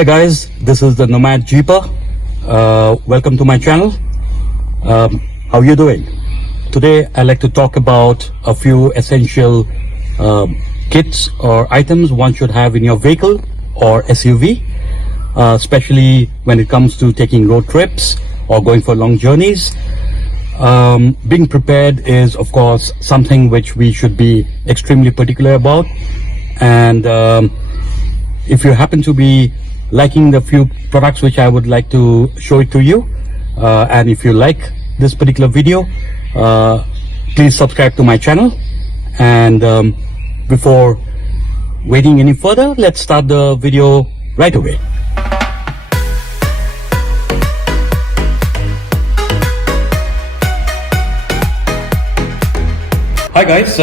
Hi guys, this is the Nomad Jeeper. Welcome to my channel. How you doing? Today I'd like to talk about a few essential kits or items one should have in your vehicle or SUV, especially when it comes to taking road trips or going for long journeys. Being prepared is of course something which we should be extremely particular about, and if you happen to be liking the few products which I would like to show it to you, and if you like this particular video, please subscribe to my channel. And before waiting any further, let's start the video right away. Hi guys,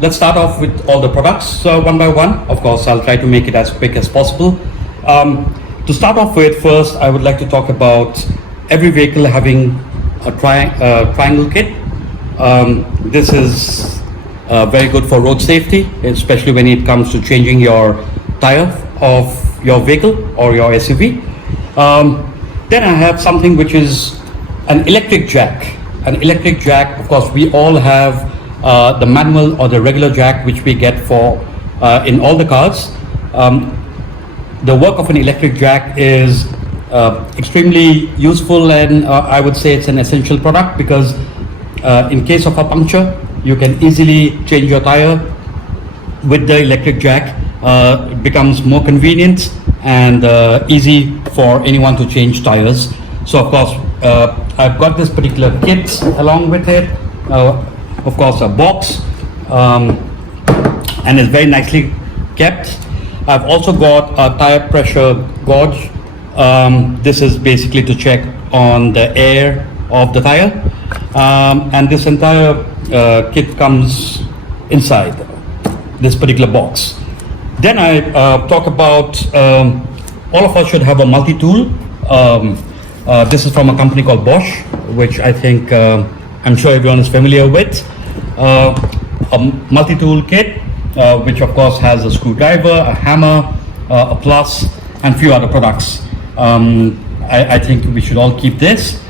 let's start off with all the products one by one. Of course, I'll try to make it as quick as possible. To start off with, first I would like to talk about every vehicle having a triangle kit. This is very good for road safety, especially when it comes to changing your tire of your vehicle or your SUV. Then I have something which is an electric jack. An electric jack, of course, we all have the manual or the regular jack which we get for in all the cars. The work of an electric jack is extremely useful, and I would say it's an essential product because in case of a puncture, you can easily change your tire with the electric jack. It becomes more convenient and easy for anyone to change tires. So of course, I've got this particular kit along with it. Of course, a box, and it's very nicely kept. I've also got a tire pressure gauge. This is basically to check on the air of the tire, and this entire kit comes inside this particular box. Then I talk about all of us should have a multi-tool. This is from a company called Bosch, which I think I'm sure everyone is familiar with. A multi-tool kit, which of course has a screwdriver, a hammer, a plus, and a few other products. I think we should all keep this.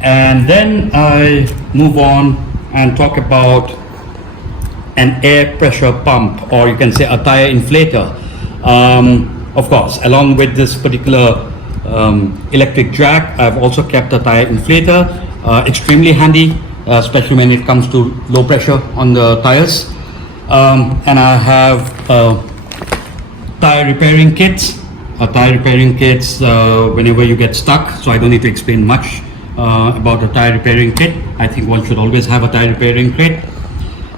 And then I move on and talk about an air pressure pump, or you can say a tire inflator. Of course, along with this particular electric jack, I've also kept a tire inflator. Extremely handy, especially when it comes to low pressure on the tires. And I have tire repairing kits. Whenever you get stuck, so I don't need to explain much about a tire repairing kit. I think one should always have a tire repairing kit.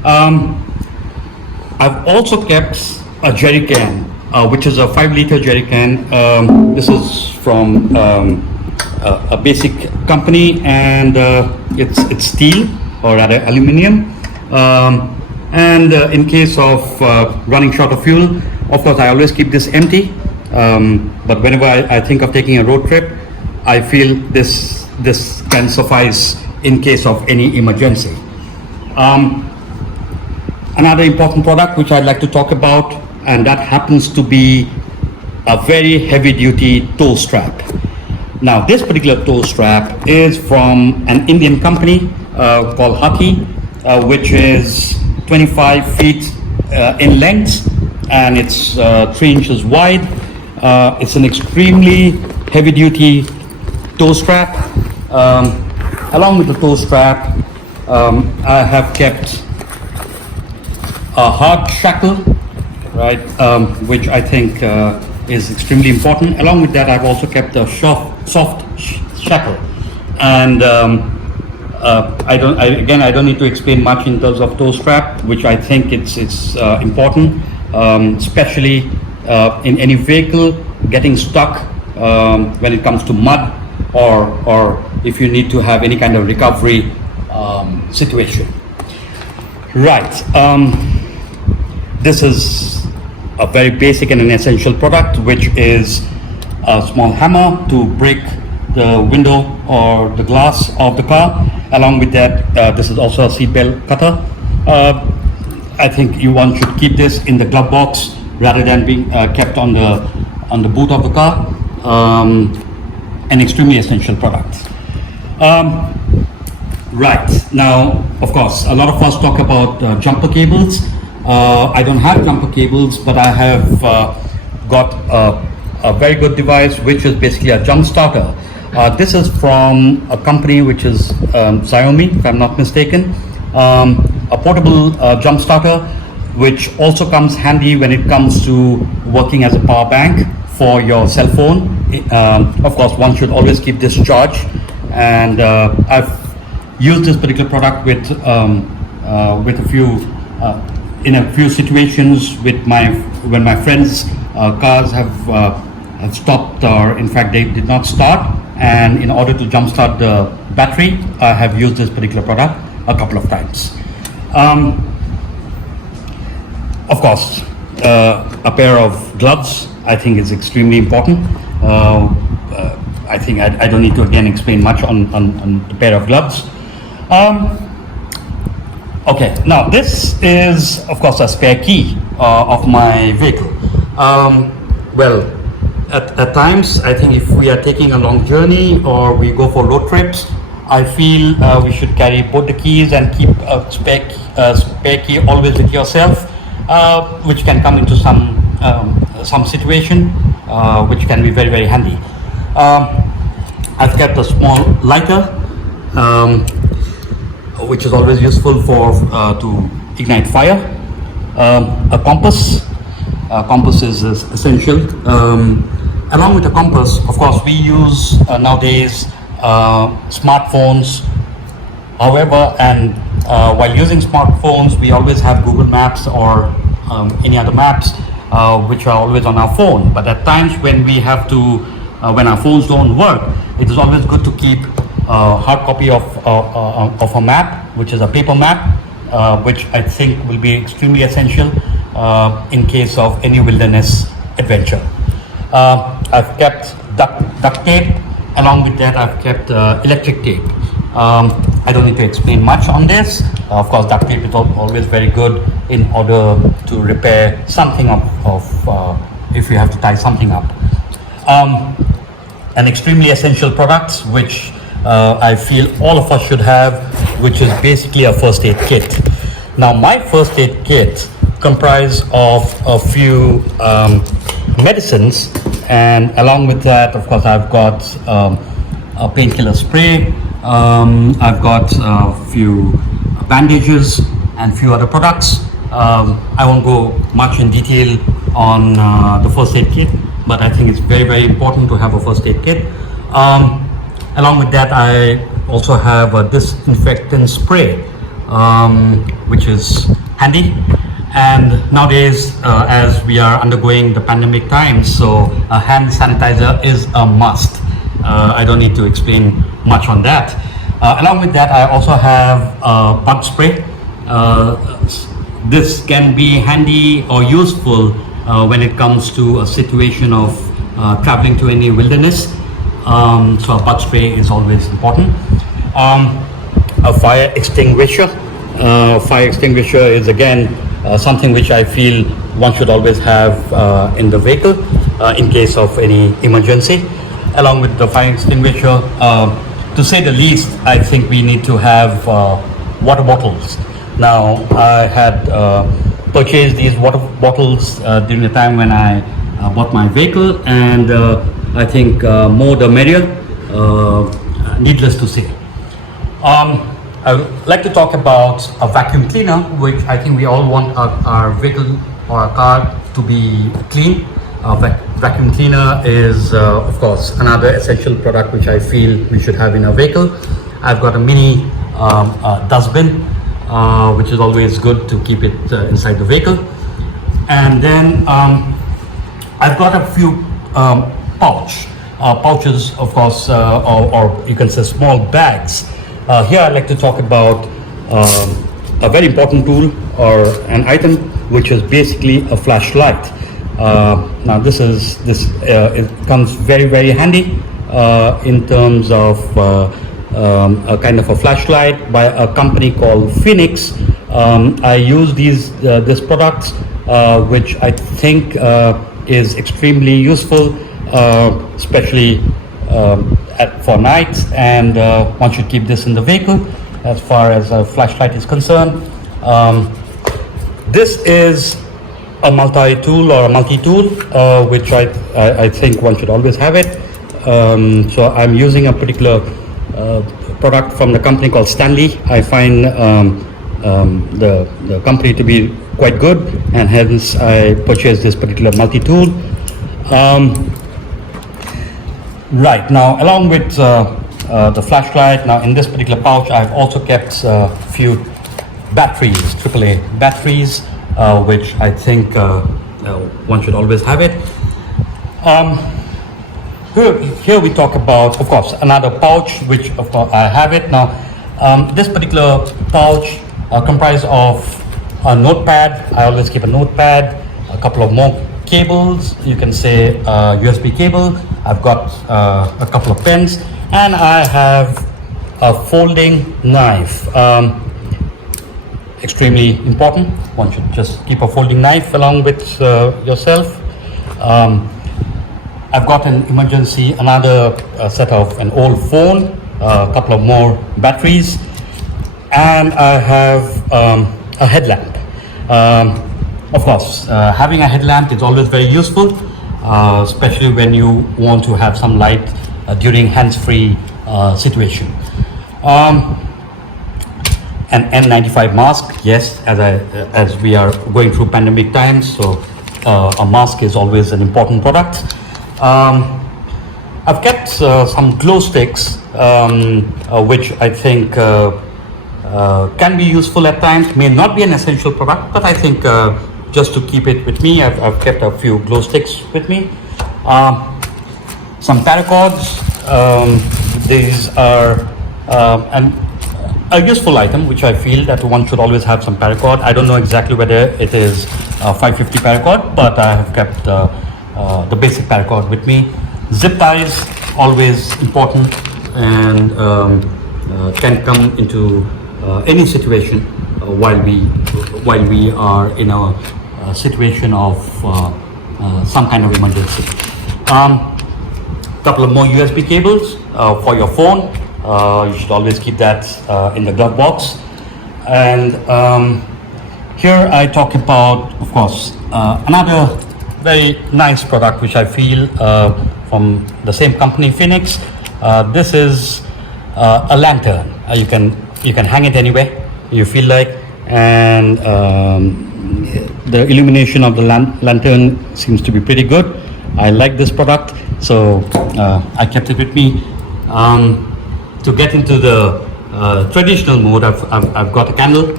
I've also kept a jerry can, which is a 5-liter jerry can. This is from a basic company, and it's steel, or rather aluminium. And in case of running short of fuel, of course I always keep this empty, but whenever I think of taking a road trip, I feel this can suffice in case of any emergency. Another important product which I'd like to talk about, and that happens to be a very heavy duty toe strap. Now this particular toe strap is from an Indian company called Hathi, which is 25 feet in length, and it's 3 inches wide. It's an extremely heavy duty toe strap. Along with the toe strap, I have kept a hard shackle, right, which I think is extremely important. Along with that, I've also kept a soft shackle, and I don't need to explain much in terms of toe strap, which I think it's important, especially in any vehicle getting stuck when it comes to mud, or if you need to have any kind of recovery situation. Right. This is a very basic and an essential product, which is a small hammer to break the window or the glass of the car. Along with that, this is also a seatbelt cutter. I think one should keep this in the glove box rather than being kept on the boot of the car. an extremely essential product. Right, now, of course, a lot of us talk about jumper cables. I don't have jumper cables, but I have got a very good device, which is basically a jump starter. This is from a company which is Xiaomi, if I'm not mistaken. A portable jump starter, which also comes handy when it comes to working as a power bank for your cell phone. Of course, one should always keep this charged, and I've used this particular product with a few in a few situations with when my friends' cars have stopped, or in fact they did not start, and in order to jumpstart the battery, I have used this particular product a couple of times. Of course, a pair of gloves I think is extremely important. I think I don't need to again explain much on the pair of gloves. Okay, now this is of course a spare key of my vehicle. Well, at times I think if we are taking a long journey or we go for road trips, I feel we should carry both the keys and keep a spare key always with yourself, which can come into some situation which can be very, very handy. I've kept a small lighter, which is always useful for to ignite fire. A compass. Compass is essential. Along with the compass, of course, we use nowadays smartphones. However, and while using smartphones, we always have Google Maps or any other maps which are always on our phone. But at times when we have to, when our phones don't work, it is always good to keep a hard copy of a map, which is a paper map, which I think will be extremely essential in case of any wilderness adventure. I've kept duct tape. Along with that, I've kept electric tape. I don't need to explain much on this. Of course, duct tape is always very good in order to repair something if you have to tie something up. An extremely essential product which I feel all of us should have, which is basically a first aid kit. Now, my first aid kit comprises of a few medicines, and along with that, of course, I've got a painkiller spray. I've got a few bandages and few other products. I won't go much in detail on the first aid kit, but I think it's very, very important to have a first aid kit. Along with that, I also have a disinfectant spray, which is handy. And nowadays, as we are undergoing the pandemic times, so a hand sanitizer is a must. I don't need to explain much on that. Along with that, I also have bug spray. This can be handy or useful when it comes to a situation of traveling to any wilderness. So a bug spray is always important. A fire extinguisher. Fire extinguisher is again something which I feel one should always have in the vehicle in case of any emergency. Along with the fire extinguisher, to say the least, I think we need to have water bottles. Now, I had purchased these water bottles during the time when I bought my vehicle, and I think more the merrier, needless to say. I would like to talk about a vacuum cleaner, which I think we all want our vehicle or our car to be clean. Vacuum cleaner is, of course, another essential product which I feel we should have in a vehicle. I've got a mini dustbin, which is always good to keep it inside the vehicle. And then I've got a few pouches, of course, or you can say small bags. Here I'd like to talk about a very important tool or an item which is basically a flashlight. Now it comes very, very handy in terms of a kind of a flashlight by a company called Phoenix. I use this product which I think is extremely useful especially for nights, and one should keep this in the vehicle as far as a flashlight is concerned. This is a multi-tool or a multi-tool, which I think one should always have it. So I'm using a particular product from the company called Stanley. I find the company to be quite good, and hence I purchased this particular multi-tool. Right, now along with the flashlight, now in this particular pouch I've also kept a few batteries, AAA batteries, which I think one should always have it. Here we talk about, of course, another pouch, which of course I have it. Now, this particular pouch comprised of a notepad. I always keep a notepad, a couple of more cables, you can say USB cable. I've got a couple of pens, and I have a folding knife. Extremely important. One should just keep a folding knife along with yourself. I've got an emergency, another set of an old phone, a couple of more batteries, and I have a headlamp. Of course, having a headlamp is always very useful, especially when you want to have some light during hands-free situation. An N95 mask, yes, as we are going through pandemic times, so a mask is always an important product. I've kept some glow sticks, which I think can be useful at times. May not be an essential product, but I think just to keep it with me, I've kept a few glow sticks with me. Some paracords. These are a useful item, which I feel that one should always have some paracord. I don't know exactly whether it is 550 paracord, but I have kept the basic paracord with me. Zip ties, always important, and can come into any situation while we are in a situation of some kind of emergency. Couple of more USB cables for your phone. You should always keep that in the glove box. And here I talk about, of course, another very nice product which I feel from the same company, Phoenix. This is a lantern. You can hang it anywhere you feel like, and the illumination of the lantern seems to be pretty good. I like this product, so I kept it with me. To get into the traditional mode, I've got a candle.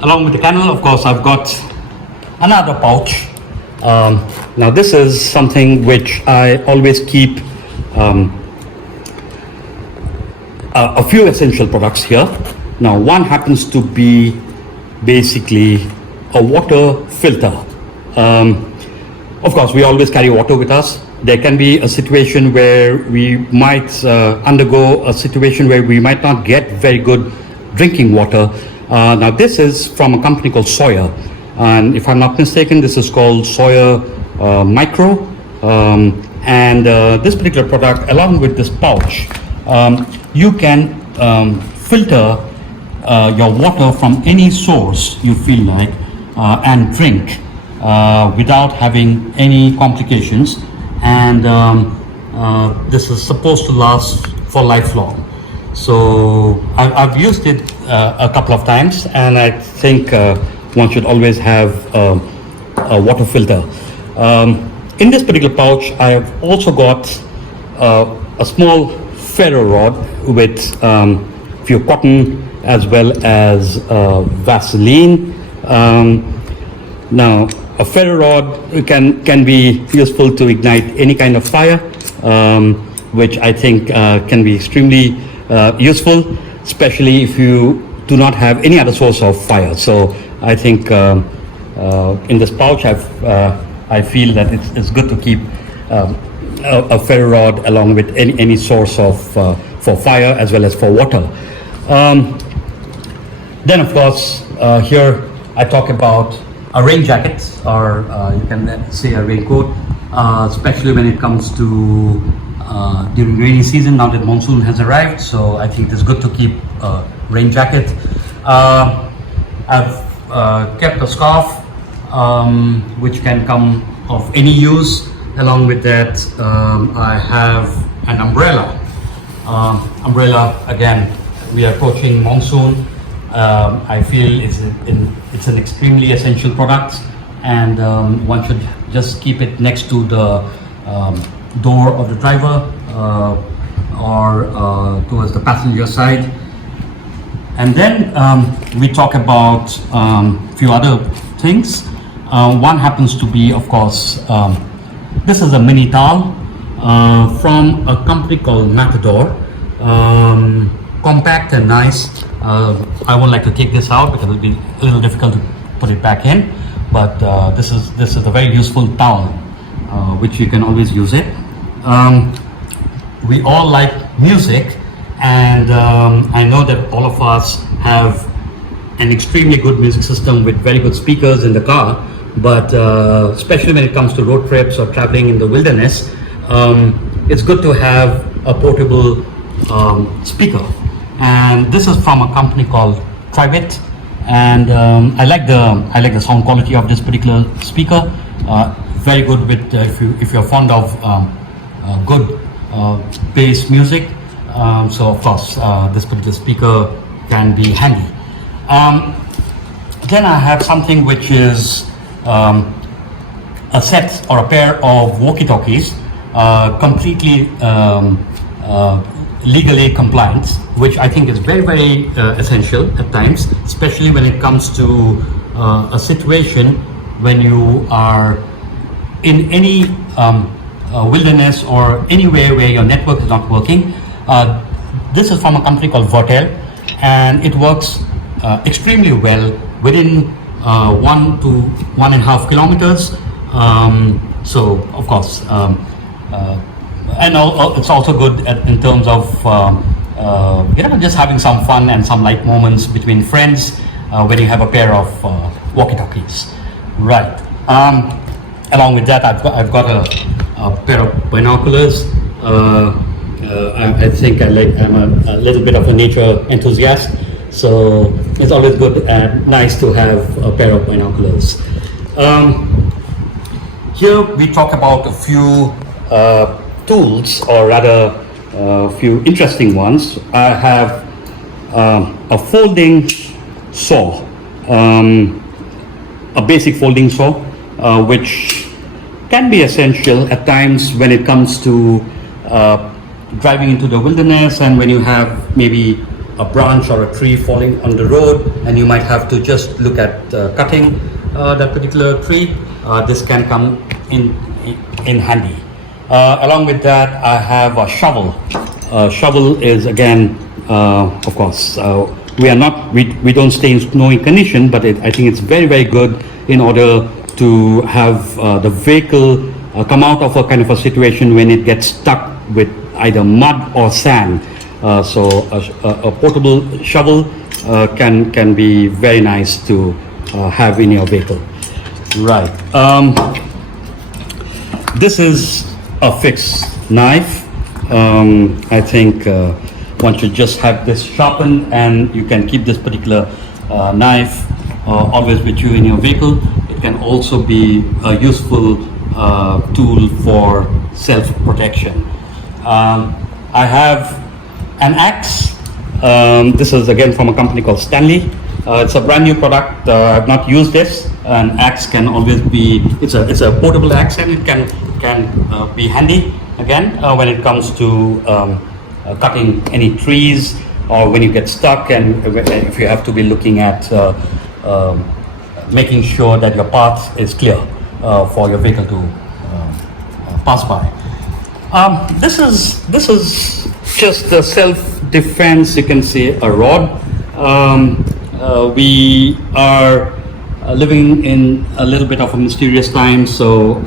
Along with the candle, of course, I've got another pouch. Now this is something which I always keep a few essential products here. Now one happens to be basically a water filter. Of course, we always carry water with us. There can be a situation where we might undergo a situation where we might not get very good drinking water. Now this is from a company called Sawyer, and if I'm not mistaken, this is called Sawyer Micro. And this particular product, along with this pouch, you can filter your water from any source you feel like and drink without having any complications. And this is supposed to last for lifelong. So I've used it a couple of times, and I think one should always have a water filter. In this particular pouch, I have also got a small Ferro Rod with few cotton as well as Vaseline. Now, a Ferro Rod can be useful to ignite any kind of fire, which I think can be extremely useful, especially if you do not have any other source of fire. So I think in this pouch, I feel that it's good to keep a Ferro Rod along with any source of for fire as well as for water. Then of course here I talk about a rain jacket, or you can say a raincoat. especially when it comes to during rainy season, now that monsoon has arrived. So I think it's good to keep a rain jacket. I've kept a scarf, which can come of any use. Along with that, I have an umbrella. Umbrella, again, we are approaching monsoon. I feel it's an extremely essential product, and one should just keep it next to the door of the driver or towards the passenger side. And then we talk about a few other things. One happens to be, of course, this is a mini towel from a company called Matador. Compact and nice. I won't like to take this out because it'll be a little difficult to put it back in. But this is a very useful towel, which you can always use it. We all like music, and I know that all of us have an extremely good music system with very good speakers in the car. But especially when it comes to road trips or traveling in the wilderness, it's good to have a portable speaker. And this is from a company called Tyre, and I like the sound quality of this particular speaker. Very good with if you're fond of good bass music. So of course this particular speaker can be handy. Then I have something which is a set or a pair of Walkie Talkies, completely legally compliant, which I think is very, very essential at times, especially when it comes to a situation when you are in any wilderness or anywhere where your network is not working. This is from a company called Vortel, and it works extremely well within 1 to 1.5 kilometers. So of course, and it's also good in terms of just having some fun and some light moments between friends when you have a pair of walkie-talkies. Right. Along with that, I've got a pair of binoculars. I think I'm a little bit of a nature enthusiast, so it's always good and nice to have a pair of binoculars. Here we talk about a few tools, or rather a few interesting ones. I have a folding saw, a basic folding saw, which can be essential at times when it comes to driving into the wilderness, and when you have maybe a branch or a tree falling on the road and you might have to just look at cutting that particular tree. This can come in handy. Along with that, I have a shovel. Shovel is, again, of course, we don't stay in snowy condition, but I think it's very, very good in order to have the vehicle come out of a kind of a situation when it gets stuck with either mud or sand. So a portable shovel can be very nice to have in your vehicle. Right. This is a fixed knife. I think one should just have this sharpened, and you can keep this particular knife always with you in your vehicle. It can also be a useful tool for self-protection. I have an axe. This is again from a company called Stanley. It's a brand new product. I've not used this. An axe can always be, it's a portable axe, and it can be handy again when it comes to cutting any trees, or when you get stuck, and if you have to be looking at making sure that your path is clear for your vehicle to pass by. This is just a self-defense. You can see a rod. We are living in a little bit of a mysterious time, so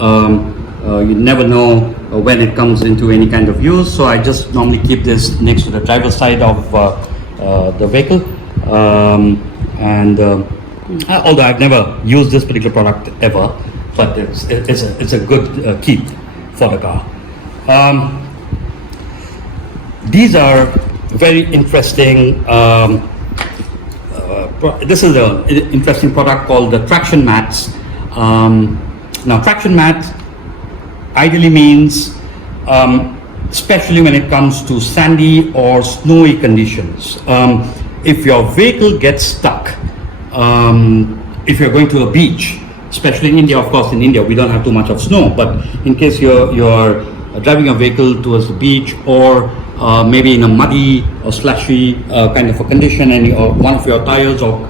you never know when it comes into any kind of use. So I just normally keep this next to the driver's side of the vehicle. Although I've never used this particular product ever, but it's a good keep. for the car. These are very interesting. This is an interesting product called the traction mats. Now, traction mat ideally means, especially when it comes to sandy or snowy conditions. If your vehicle gets stuck, if you're going to a beach, especially in India, of course, in India we don't have too much of snow, but in case you're driving a vehicle towards the beach, or maybe in a muddy or slushy kind of a condition, and one of your tires or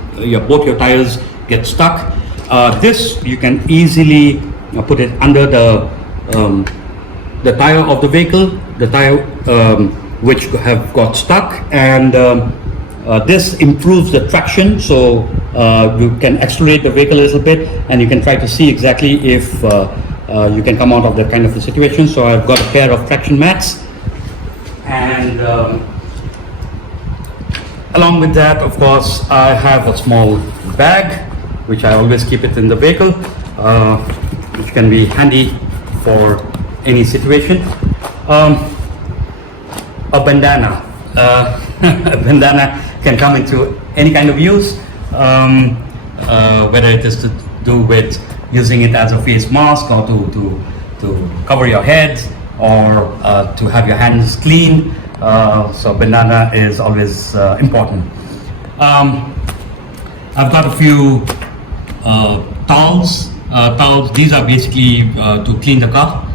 both your tires get stuck, this you can easily put it under the tire of the vehicle, the tire which have got stuck, and this improves the traction, so you can accelerate the vehicle a little bit, and you can try to see exactly if you can come out of that kind of a situation. So I've got a pair of traction mats, and along with that, of course, I have a small bag which I always keep it in the vehicle, which can be handy for any situation. A bandana. A bandana can come into any kind of use, whether it is to do with using it as a face mask, or to cover your head, or to have your hands clean. So bandana is always important. I've got a few towels. These are basically to clean the car.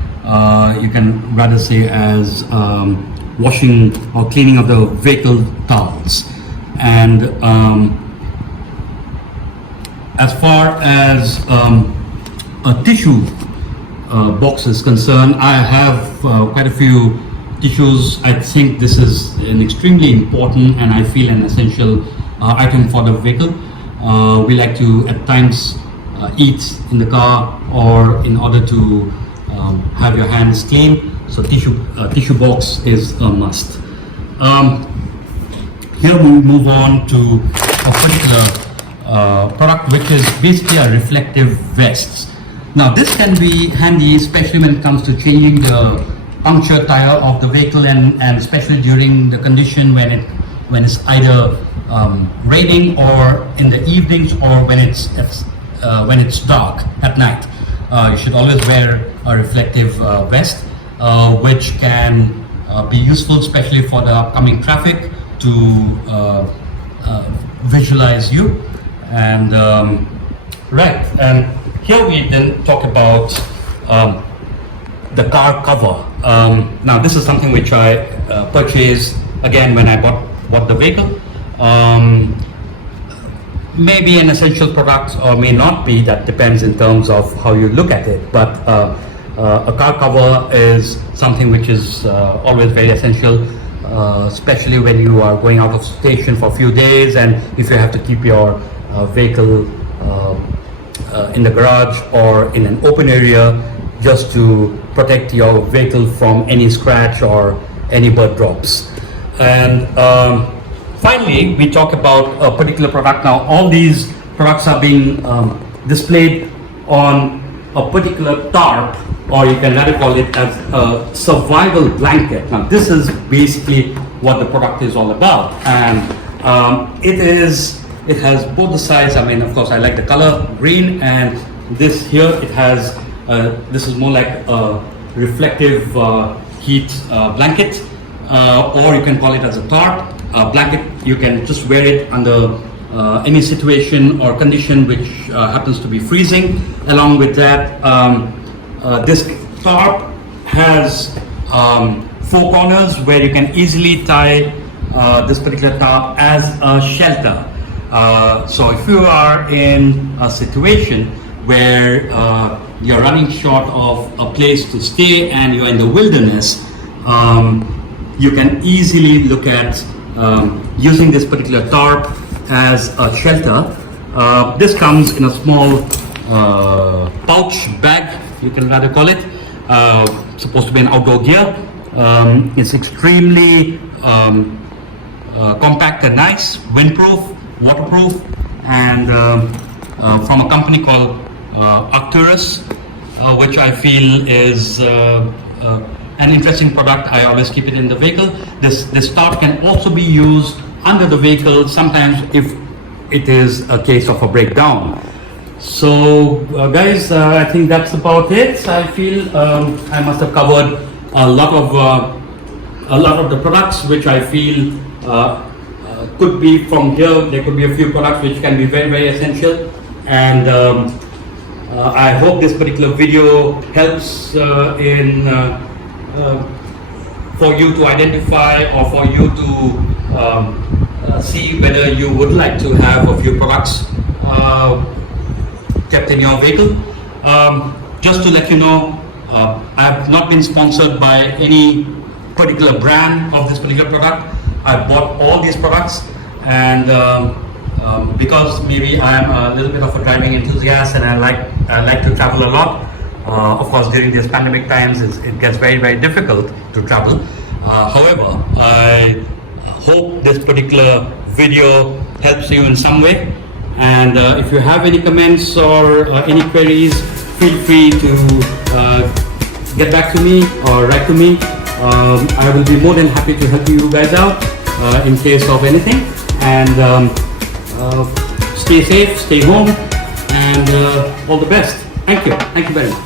You can rather say as washing or cleaning of the vehicle towels. And as far as a tissue box is concerned, I have quite a few tissues. I think this is an extremely important, and I feel an essential item for the vehicle. We like to at times eat in the car, or in order to have your hands clean, so tissue box is a must. Here we move on to a particular product, which is basically a reflective vest. Now this can be handy, especially when it comes to changing the puncture tire of the vehicle, and especially during the condition when it's either raining, or in the evenings, or when it's dark at night. You should always wear a reflective vest, which can be useful, especially for the upcoming traffic, to visualize you. And right, and here we then talk about the car cover. Now this is something which I purchased again when I bought the vehicle. Maybe an essential product, or may not be. That depends in terms of how you look at it. But a car cover is something which is always very essential, especially when you are going out of station for a few days, and if you have to keep your vehicle in the garage or in an open area, just to protect your vehicle from any scratch or any bird drops. And finally, we talk about a particular product. Now, all these products are being displayed on a particular tarp, or you can rather call it as a survival blanket. Now, this is basically what the product is all about, and it has both the sides. I mean, of course, I like the color green, and this here, it has this is more like a reflective heat blanket, or you can call it as a tarp. Blanket, you can just wear it under any situation or condition which happens to be freezing. Along with that, this tarp has 4 corners where you can easily tie this particular tarp as a shelter. So if you are in a situation where you're running short of a place to stay and you're in the wilderness, you can easily look at using this particular tarp as a shelter. This comes in a small pouch bag, you can rather call it. Supposed to be an outdoor gear. It's extremely compact and nice, windproof, waterproof, and from a company called Arcturus, which I feel is an interesting product, I always keep it in the vehicle. This top can also be used under the vehicle sometimes if it is a case of a breakdown. So guys, I think that's about it. I feel I must have covered a lot of the products which I feel could be from here. There could be a few products which can be very, very essential, and I hope this particular video helps for you to identify or for you to see whether you would like to have a few products kept in your vehicle. Just to let you know, I have not been sponsored by any particular brand of this particular product. I bought all these products, and because maybe I'm a little bit of a driving enthusiast and I like to travel a lot. Of course, during these pandemic times, it gets very, very difficult to travel. However, I hope this particular video helps you in some way. And if you have any comments or any queries, feel free to get back to me or write to me. I will be more than happy to help you guys out in case of anything. And stay safe, stay home, and all the best. Thank you very much.